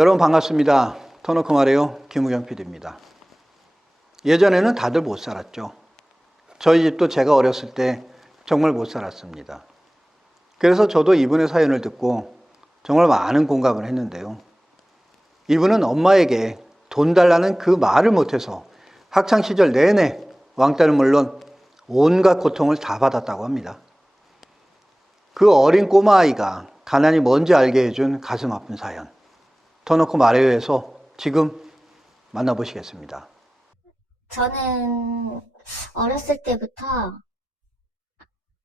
여러분 반갑습니다. 터놓고 말해요. 김우경 PD입니다. 예전에는 다들 못 살았죠. 저희 집도 제가 어렸을 때 정말 못 살았습니다. 그래서 저도 이분의 사연을 듣고 정말 많은 공감을 했는데요. 이분은 엄마에게 돈 달라는 그 말을 못해서 학창시절 내내 왕따는 물론 온갖 고통을 다 받았다고 합니다. 그 어린 꼬마아이가 가난이 뭔지 알게 해준 가슴 아픈 사연. 터놓고 말해요에서 지금 만나보시겠습니다. 저는 어렸을 때부터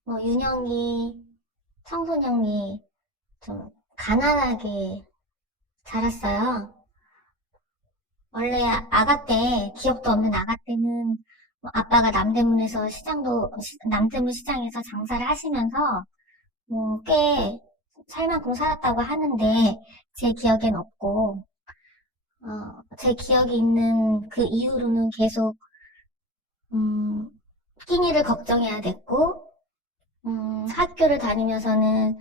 윤영이, 청소년이 좀 가난하게 자랐어요. 원래 아가 때, 기억도 없는 아가 때는 아빠가 남대문에서 남대문 시장에서 장사를 하시면서 꽤 살만큼 살았다고 하는데 제 기억엔 없고, 제 기억이 있는 그 이후로는 계속 끼니를 걱정해야 됐고, 학교를 다니면서는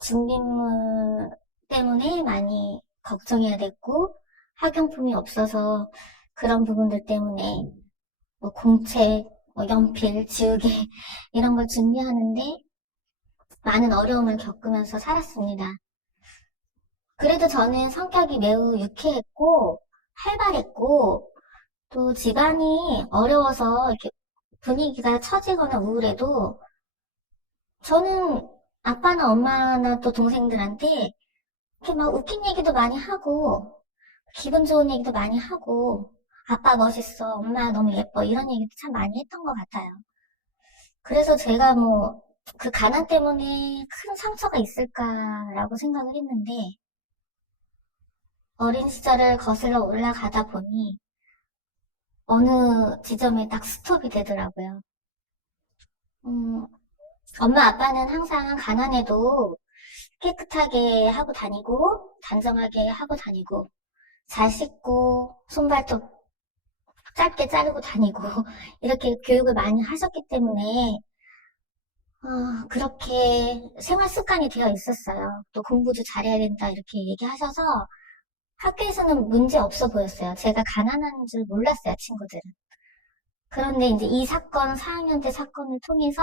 준비물 때문에 많이 걱정해야 됐고, 학용품이 없어서 그런 부분들 때문에 공책, 연필, 지우개 이런 걸 준비하는데 많은 어려움을 겪으면서 살았습니다. 그래도 저는 성격이 매우 유쾌했고 활발했고 또 집안이 어려워서 이렇게 분위기가 처지거나 우울해도 저는 아빠나 엄마나 또 동생들한테 이렇게 막 웃긴 얘기도 많이 하고 기분 좋은 얘기도 많이 하고 아빠 멋있어, 엄마 너무 예뻐 이런 얘기도 참 많이 했던 것 같아요. 그래서 제가 그 가난 때문에 큰 상처가 있을까라고 생각을 했는데 어린 시절을 거슬러 올라가다 보니 어느 지점에 딱 스톱이 되더라고요. 엄마 아빠는 항상 가난해도 깨끗하게 하고 다니고 단정하게 하고 다니고 잘 씻고 손발톱 짧게 자르고 다니고 이렇게 교육을 많이 하셨기 때문에 그렇게 생활 습관이 되어 있었어요. 또 공부도 잘해야 된다 이렇게 얘기하셔서 학교에서는 문제 없어 보였어요. 제가 가난한 줄 몰랐어요, 친구들은. 그런데 이제 이 사건, 4학년 때 사건을 통해서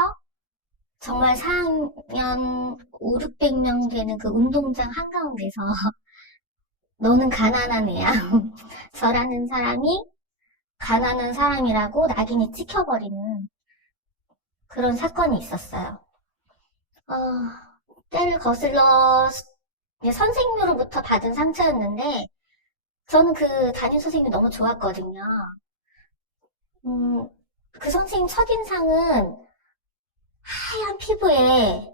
정말 4학년 5, 600명 되는 그 운동장 한가운데서 너는 가난한 애야. 저라는 사람이 가난한 사람이라고 낙인이 찍혀버리는 그런 사건이 있었어요. 때를 거슬러 선생님으로부터 받은 상처였는데 저는 그 담임 선생님이 너무 좋았거든요. 그 선생님 첫인상은 하얀 피부에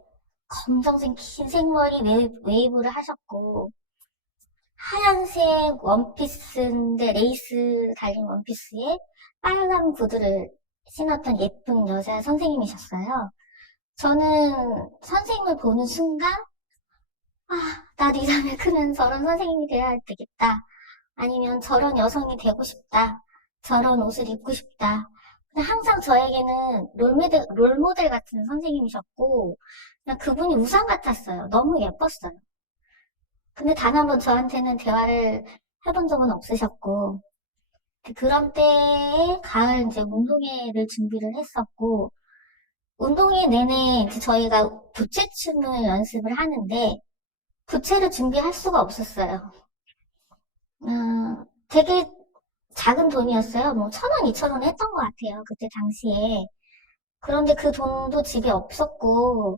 검정색 긴 생머리 웨이브를 하셨고 하얀색 원피스인데 레이스 달린 원피스에 빨간 구두를 신었던 예쁜 여자 선생님이셨어요. 저는 선생님을 보는 순간 나도 이 다음에 크면 저런 선생님이 되어야 되겠다. 아니면 저런 여성이 되고 싶다. 저런 옷을 입고 싶다. 항상 저에게는 롤모델 같은 선생님이셨고, 그냥 그분이 우상 같았어요. 너무 예뻤어요. 근데 단 한 번 저한테는 대화를 해본 적은 없으셨고, 그런 때에 가을 이제 운동회를 준비를 했었고, 운동회 내내 이제 저희가 부채춤을 연습을 하는데, 부채를 준비할 수가 없었어요. 되게 작은 돈이었어요. 1,000원, 2,000원 했던 것 같아요. 그때 당시에. 그런데 그 돈도 집에 없었고,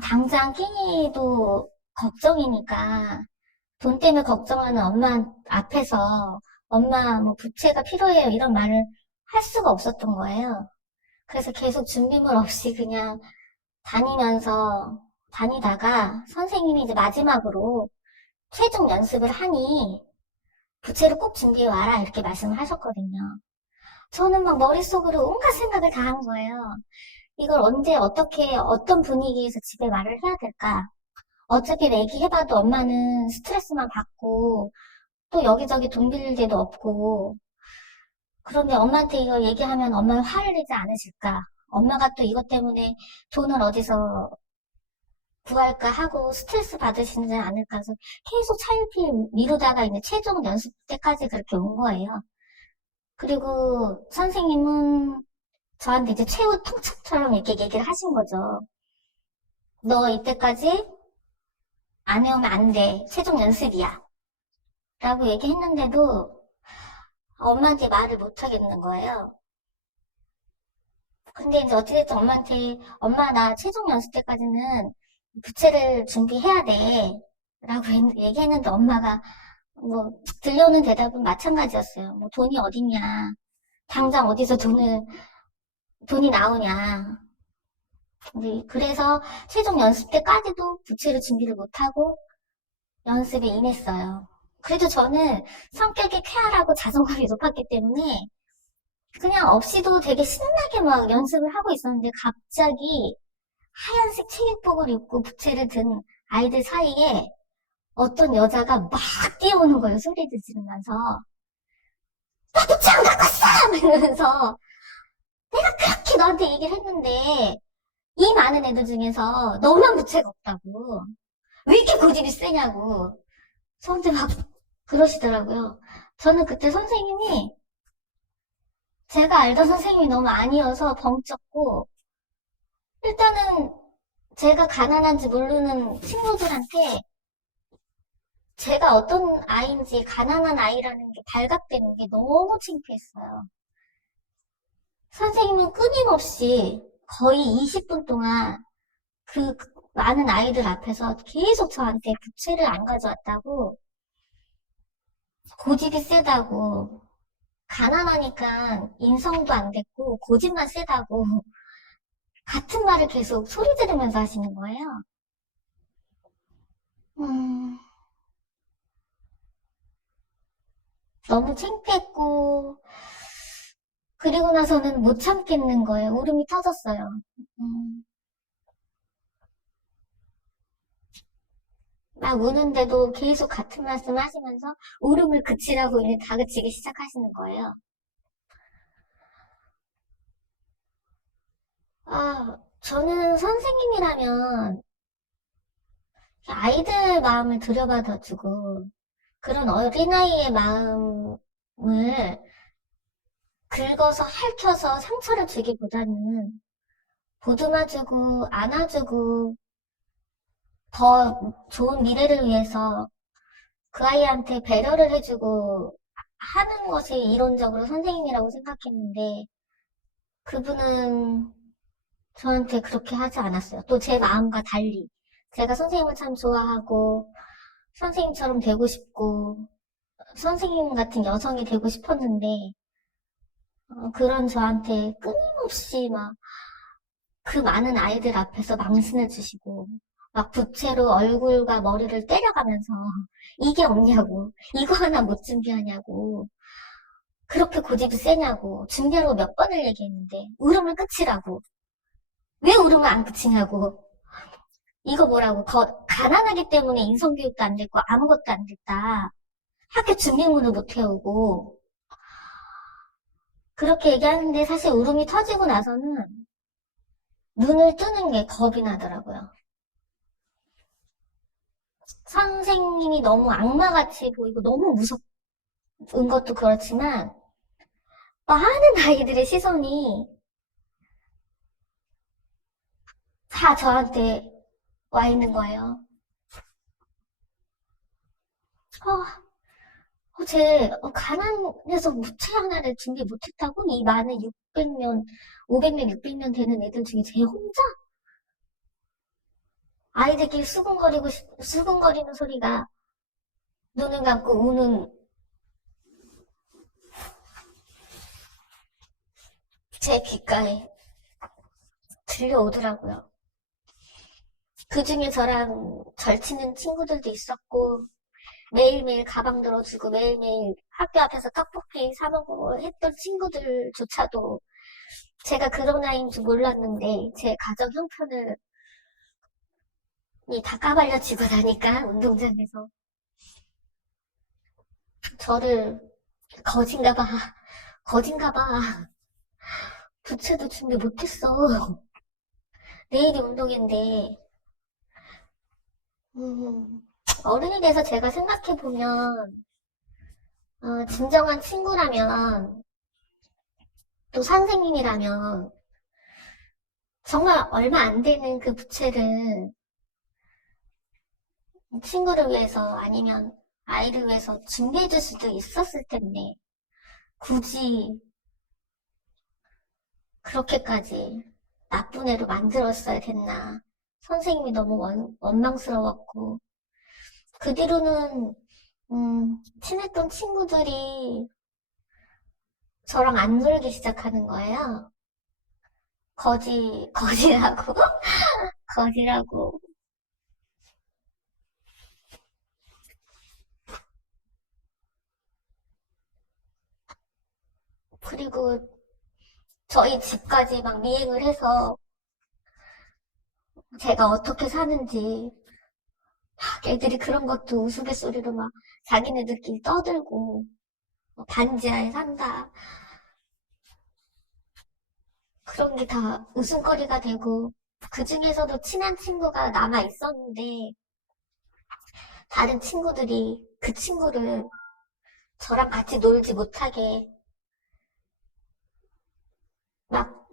당장 끼니도 걱정이니까, 돈 때문에 걱정하는 엄마 앞에서, 엄마 부채가 필요해요. 이런 말을 할 수가 없었던 거예요. 그래서 계속 준비물 없이 그냥 다니다가 선생님이 이제 마지막으로 최종 연습을 하니, 부채를 꼭 준비해 와라 이렇게 말씀을 하셨거든요. 저는 막 머릿속으로 온갖 생각을 다 한 거예요. 이걸 언제 어떻게 어떤 분위기에서 집에 말을 해야 될까? 어차피 얘기해봐도 엄마는 스트레스만 받고 또 여기저기 돈 빌릴 데도 없고 그런데 엄마한테 이거 얘기하면 엄마는 화를 내지 않으실까? 엄마가 또 이것 때문에 돈을 어디서 구할까 하고 스트레스 받으시지 않을까 해서 계속 차일피일 미루다가 이제 최종 연습 때까지 그렇게 온 거예요. 그리고 선생님은 저한테 이제 최후 통첩처럼 이렇게 얘기를 하신 거죠. 너 이때까지 안 해오면 안 돼. 최종 연습이야. 라고 얘기했는데도 엄마한테 말을 못 하겠는 거예요. 근데 이제 어찌됐든 엄마한테 엄마 나 최종 연습 때까지는 부채를 준비해야 돼. 라고 얘기했는데 엄마가 뭐 들려오는 대답은 마찬가지였어요. 뭐 돈이 어딨냐. 당장 어디서 돈이 나오냐. 그래서 최종 연습 때까지도 부채를 준비를 못하고 연습에 임했어요. 그래도 저는 성격이 쾌활하고 자존감이 높았기 때문에 그냥 없이도 되게 신나게 막 연습을 하고 있었는데 갑자기 하얀색 체육복을 입고 부채를 든 아이들 사이에 어떤 여자가 막 뛰어오는 거예요. 소리를 지르면서. 나 부채 안 갖고 왔어! 이러면서 내가 그렇게 너한테 얘기를 했는데 이 많은 애들 중에서 너만 부채가 없다고. 왜 이렇게 고집이 세냐고. 저한테 막 그러시더라고요. 저는 그때 선생님이 제가 알던 선생님이 너무 아니어서 벙쪘고 일단은 제가 가난한지 모르는 친구들한테 제가 어떤 아이인지 가난한 아이라는 게 발각되는 게 너무 창피했어요. 선생님은 끊임없이 거의 20분 동안 그 많은 아이들 앞에서 계속 저한테 부채를 안 가져왔다고, 고집이 세다고, 가난하니까 인성도 안 됐고 고집만 세다고 같은 말을 계속 소리 지르면서 하시는 거예요. 너무 창피했고 그리고 나서는 못 참겠는 거예요. 울음이 터졌어요. 막 우는데도 계속 같은 말씀 하시면서 울음을 그치라고 이제 다그치기 시작하시는 거예요. 저는 선생님이라면 아이들 마음을 들여받아주고 그런 어린아이의 마음을 긁어서 핥혀서 상처를 주기보다는 보듬어주고 안아주고 더 좋은 미래를 위해서 그 아이한테 배려를 해주고 하는 것이 이론적으로 선생님이라고 생각했는데 그분은 저한테 그렇게 하지 않았어요. 또 제 마음과 달리 제가 선생님을 참 좋아하고 선생님처럼 되고 싶고 선생님 같은 여성이 되고 싶었는데 그런 저한테 끊임없이 막 그 많은 아이들 앞에서 망신을 주시고 막 부채로 얼굴과 머리를 때려가면서 이게 없냐고 이거 하나 못 준비하냐고 그렇게 고집이 세냐고 준비하라고 몇 번을 얘기했는데 울음을 그치라고 왜 울음을 안 그치냐고 이거 뭐라고 가난하기 때문에 인성교육도 안 됐고 아무것도 안 됐다 학교 준비물을 못 해오고 그렇게 얘기하는데 사실 울음이 터지고 나서는 눈을 뜨는 게 겁이 나더라고요. 선생님이 너무 악마같이 보이고 너무 무서운 것도 그렇지만 많은 아이들의 시선이 다 저한테 와 있는 거예요. 가난해서 무채 하나를 준비 못했다고? 이 많은 600명, 500명, 600명 되는 애들 중에 제 혼자? 아이들끼리 수근거리는 소리가 눈을 감고 우는 제 귓가에 들려오더라고요. 그 중에 저랑 절치는 친구들도 있었고, 매일매일 가방 들어주고 매일매일 학교 앞에서 떡볶이 사 먹고 했던 친구들조차도 제가 그런 아이인 줄 몰랐는데 제 가정 형편을 다 까발려지고 나니까 운동장에서 저를 거진가 봐 부채도 준비 못했어 내일이 운동인데 어른이 돼서 제가 생각해보면, 진정한 친구라면, 또 선생님이라면, 정말 얼마 안 되는 그 부채를 친구를 위해서 아니면 아이를 위해서 준비해 줄 수도 있었을 텐데, 굳이 그렇게까지 나쁜 애로 만들었어야 됐나. 선생님이 너무 원망스러웠고, 그 뒤로는, 친했던 친구들이 저랑 안 놀기 시작하는 거예요. 거지라고, 거지라고. 그리고 저희 집까지 막 미행을 해서 제가 어떻게 사는지 막 애들이 그런 것도 우스갯소리로 막 자기네들끼리 떠들고 뭐 반지하에 산다 그런 게 다 웃음거리가 되고 그 중에서도 친한 친구가 남아 있었는데 다른 친구들이 그 친구를 저랑 같이 놀지 못하게 막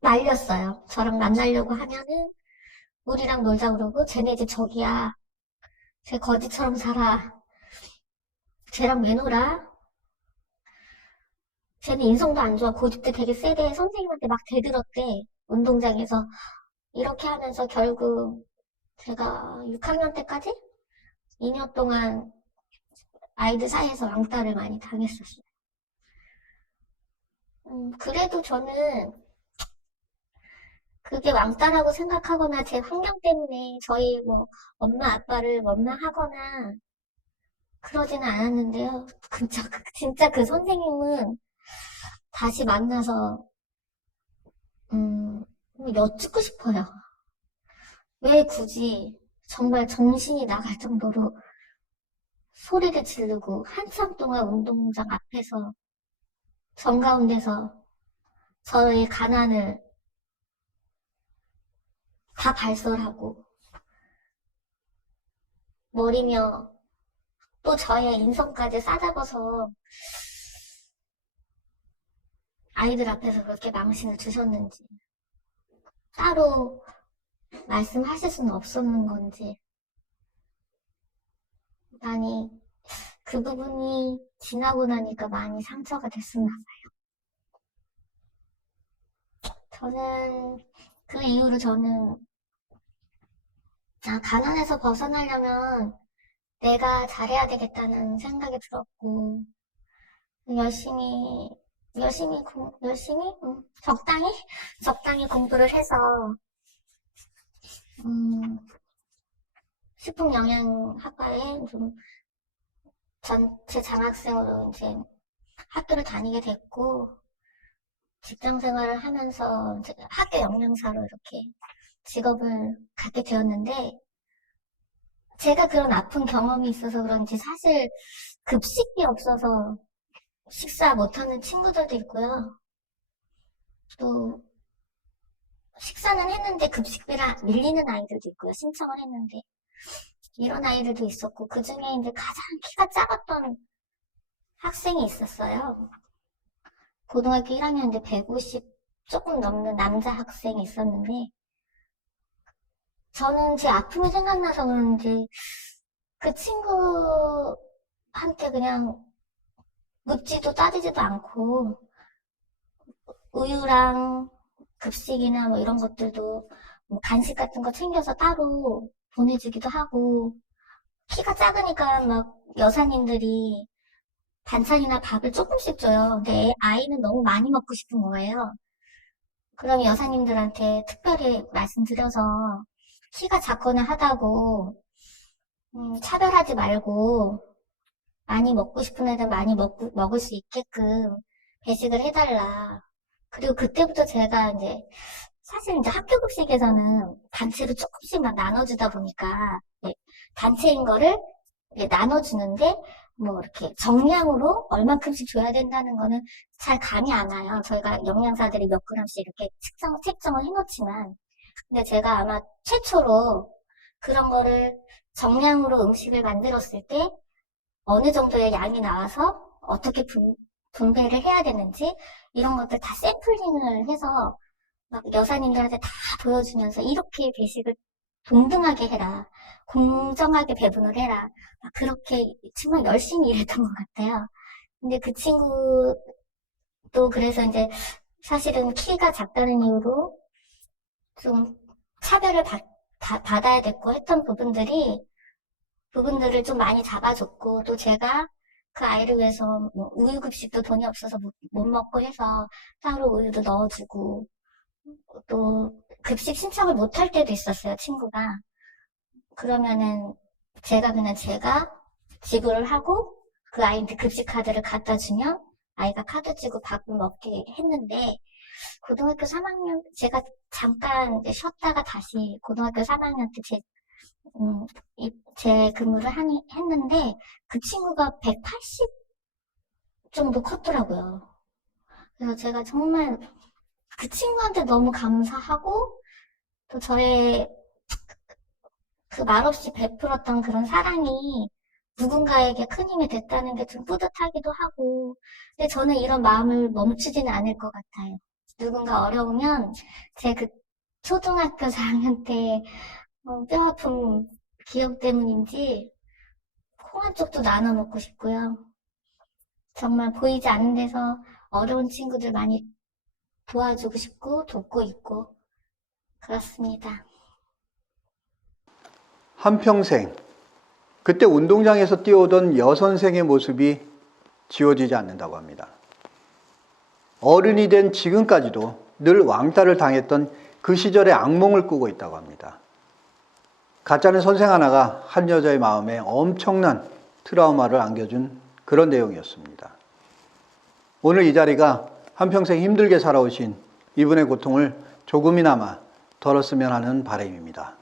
말렸어요. 저랑 만나려고 하면은 우리랑 놀자 그러고 쟤네 집 저기야. 쟤 거지처럼 살아. 쟤랑 왜 놀아? 쟤는 인성도 안 좋아. 고집도 되게 세대. 선생님한테 막 대들었대. 운동장에서. 이렇게 하면서 결국 제가 6학년 때까지 2년 동안 아이들 사이에서 왕따를 많이 당했었어요. 그래도 저는 그게 왕따라고 생각하거나 제 환경 때문에 저희 뭐 엄마 아빠를 원망하거나 그러지는 않았는데요. 진짜 그 선생님은 다시 만나서 여쭙고 싶어요. 왜 굳이 정말 정신이 나갈 정도로 소리를 지르고 한참 동안 운동장 앞에서 정가운데서 저의 가난을 다 발설하고 머리며 또 저의 인성까지 싸잡아서 아이들 앞에서 그렇게 망신을 주셨는지 따로 말씀하실 수는 없었는 건지 많이 그 부분이 지나고 나니까 많이 상처가 됐었나 봐요. 그 이후로 저는 가난에서 벗어나려면 내가 잘해야 되겠다는 생각이 들었고 열심히 적당히 공부를 해서 식품영양학과에 좀 전체 장학생으로 이제 학교를 다니게 됐고 직장 생활을 하면서 이제 학교 영양사로 이렇게 직업을 갖게 되었는데 제가 그런 아픈 경험이 있어서 그런지 사실 급식비 없어서 식사 못하는 친구들도 있고요. 또 식사는 했는데 급식비를 밀리는 아이들도 있고요. 신청을 했는데 이런 아이들도 있었고 그 중에 이제 가장 키가 작았던 학생이 있었어요. 고등학교 1학년인데 150 조금 넘는 남자 학생이 있었는데 저는 제 아픔이 생각나서 그런지 그 친구한테 그냥 묻지도 따지지도 않고 우유랑 급식이나 뭐 이런 것들도 뭐 간식 같은 거 챙겨서 따로 보내주기도 하고 키가 작으니까 막 여사님들이 반찬이나 밥을 조금씩 줘요. 근데 아이는 너무 많이 먹고 싶은 거예요. 그럼 여사님들한테 특별히 말씀드려서 키가 작거나 하다고 차별하지 말고 많이 먹고 싶은 애들 많이 먹을 수 있게끔 배식을 해달라. 그리고 그때부터 제가 이제 사실 이제 학교 급식에서는 단체로 조금씩만 나눠주다 보니까 단체인 거를 나눠주는데 뭐 이렇게 정량으로 얼만큼씩 줘야 된다는 거는 잘 감이 안 와요. 저희가 영양사들이 몇 그램씩 이렇게 책정을 해놓지만 근데 제가 아마 최초로 그런 거를 정량으로 음식을 만들었을 때 어느 정도의 양이 나와서 어떻게 분배를 해야 되는지 이런 것들 다 샘플링을 해서 막 여사님들한테 다 보여주면서 이렇게 배식을 동등하게 해라. 공정하게 배분을 해라. 막 그렇게 정말 열심히 일했던 것 같아요. 근데 그 친구도 그래서 이제 사실은 키가 작다는 이유로 좀 차별을 받아야 됐고 했던 부분들을 좀 많이 잡아줬고, 또 제가 그 아이를 위해서 뭐 우유급식도 돈이 없어서 못 먹고 해서 따로 우유도 넣어주고, 또 급식 신청을 못 할 때도 있었어요, 친구가. 그러면은 제가 지불을 하고 그 아이한테 급식 카드를 갖다 주면 아이가 카드 찍고 밥을 먹게 했는데, 고등학교 3학년, 제가 잠깐 이제 쉬었다가 다시 고등학교 3학년 때 제 근무를 했는데, 그 친구가 180 정도 컸더라고요. 그래서 제가 정말 그 친구한테 너무 감사하고, 또 저의 그 말없이 베풀었던 그런 사랑이 누군가에게 큰 힘이 됐다는 게 좀 뿌듯하기도 하고, 근데 저는 이런 마음을 멈추지는 않을 것 같아요. 누군가 어려우면 제 그 초등학교 4학년 때 뼈아픈 기억 때문인지 콩 한 쪽도 나눠 먹고 싶고요. 정말 보이지 않는 데서 어려운 친구들 많이 도와주고 싶고 돕고 있고 그렇습니다. 한평생 그때 운동장에서 뛰어오던 여선생의 모습이 지워지지 않는다고 합니다. 어른이 된 지금까지도 늘 왕따를 당했던 그 시절의 악몽을 꾸고 있다고 합니다. 가짜는 선생 하나가 한 여자의 마음에 엄청난 트라우마를 안겨준 그런 내용이었습니다. 오늘 이 자리가 한평생 힘들게 살아오신 이분의 고통을 조금이나마 덜었으면 하는 바람입니다.